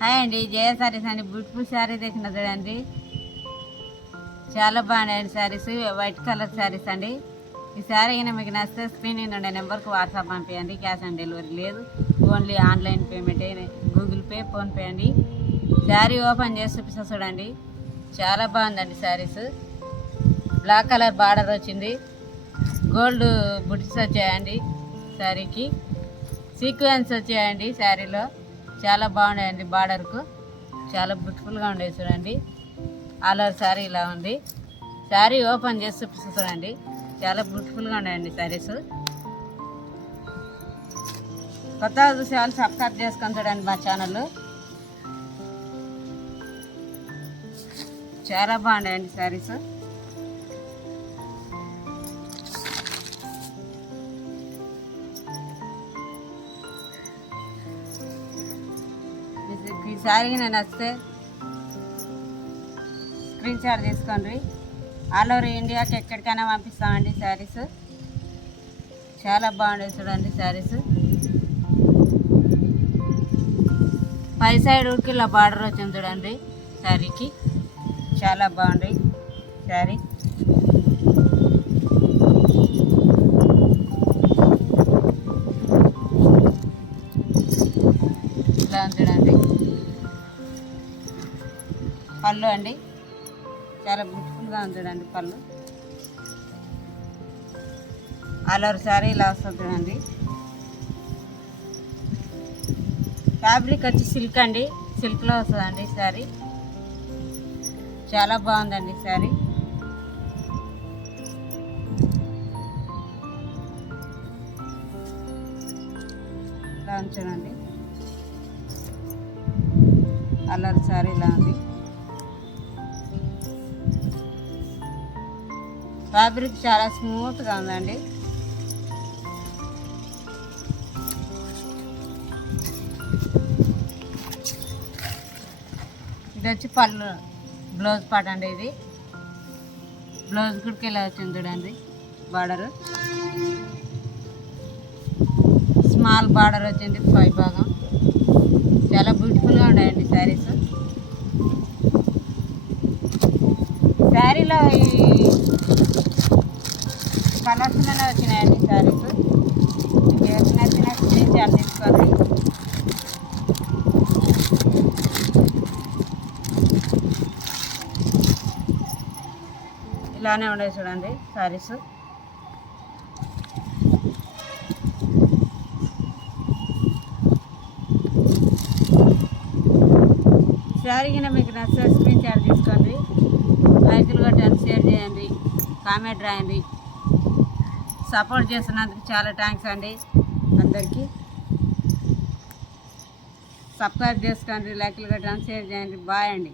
Hi అండి, జయ సారీస్ అండి. Beautiful sari తెచ్చిన చూడండి, చాలా బాగున్నాయండి శారీస్. వైట్ కలర్ శారీస్ అండి. ఈ శారీ అయినా మీకు నచ్చితే స్క్రీన్ ఉండే నెంబర్కి వాట్సాప్ పంపించండి. క్యాష్ ఆన్ డెలివరీ లేదు, only online payment, Google pay, PhonePe అండి. శారీ ఓపెన్ చేసి చూపిస్తా చూడండి, చాలా బాగుందండి శారీస్. బ్లాక్ కలర్ బార్డర్ వచ్చింది, గోల్డ్ బుట్స్ వచ్చాయండి శారీకి, సీక్వెన్స్ వచ్చాయండి శారీలో. చాలా బాగున్నాయండి, బార్డర్కు చాలా బ్యూటిఫుల్గా ఉండేది చూడండి. ఆల్ ఓవర్ శారీ ఇలా ఉంది. శారీ ఓపెన్ చేసి చూపిస్తా చూడండి, చాలా బ్యూటిఫుల్గా ఉన్నాయండి శారీస్. కొత్తగా చూసే వాళ్ళు సబ్స్క్రైబ్ చేసుకొని చూడండి మా ఛానల్. చాలా బాగున్నాయండి శారీస్. ఈ శారీ నేను నచ్చితే స్క్రీన్ షాట్ తీసుకోండి. ఆల్ ఓవర్ ఇండియాకి ఎక్కడికైనా పంపిస్తామండి శారీస్. చాలా బాగుండేది చూడండి శారీస్. పై సైడ్ ఊరికి ఇలా బార్డర్ వచ్చింది చూడండి శారీకి, చాలా బాగుంది శారీ. ఇలా చూడండి పళ్ళు అండి, చాలా బ్యూటిఫుల్గా ఉంది చూడండి పళ్ళు. ఆల్ ఓవర్ శారీ ఇలా వస్తుంది చూడండి. ఫ్యాబ్రిక్ వచ్చి సిల్క్ అండి, సిల్క్లో వస్తుందండి శారీ. చాలా బాగుందండి శారీ. ఇలా చూడండి, కలర్ శారీ ఇలా ఉంది. ఫ్యాబ్రిక్ చాలా స్మూత్గా ఉందండి. ఇది వచ్చి పళ్ళు, బ్లౌజ్ పార్ట్ అండి. ఇది బ్లౌజ్ కుడికి ఇలా వచ్చింది చూడండి బార్డర్. స్మాల్ బార్డర్ వచ్చింది పై భాగం. చాలా బ్యూటిఫుల్గా ఉన్నాయండి శారీస్. శారీలో ఈ కలర్స్లోనే వచ్చినాయండి శారీస్. మీకు ఎవరికి నచ్చిన స్క్రీన్ షాట్ తీసుకోండి. ఇలానే ఉండేవి చూడండి శారీస్. శారీ కింద మీకు నచ్చే స్క్రీన్ షాట్ తీసుకోండి, లైకులు కొట్టండి, షేర్ చేయండి, కామెంట్ రాయండి. సపోర్ట్ చేస్తున్నందుకు చాలా థ్యాంక్స్ అండి అందరికీ. సబ్స్క్రైబ్ చేసుకోండి, లైకులు కొట్టండి, షేర్ చేయండి. బాయ్ అండి.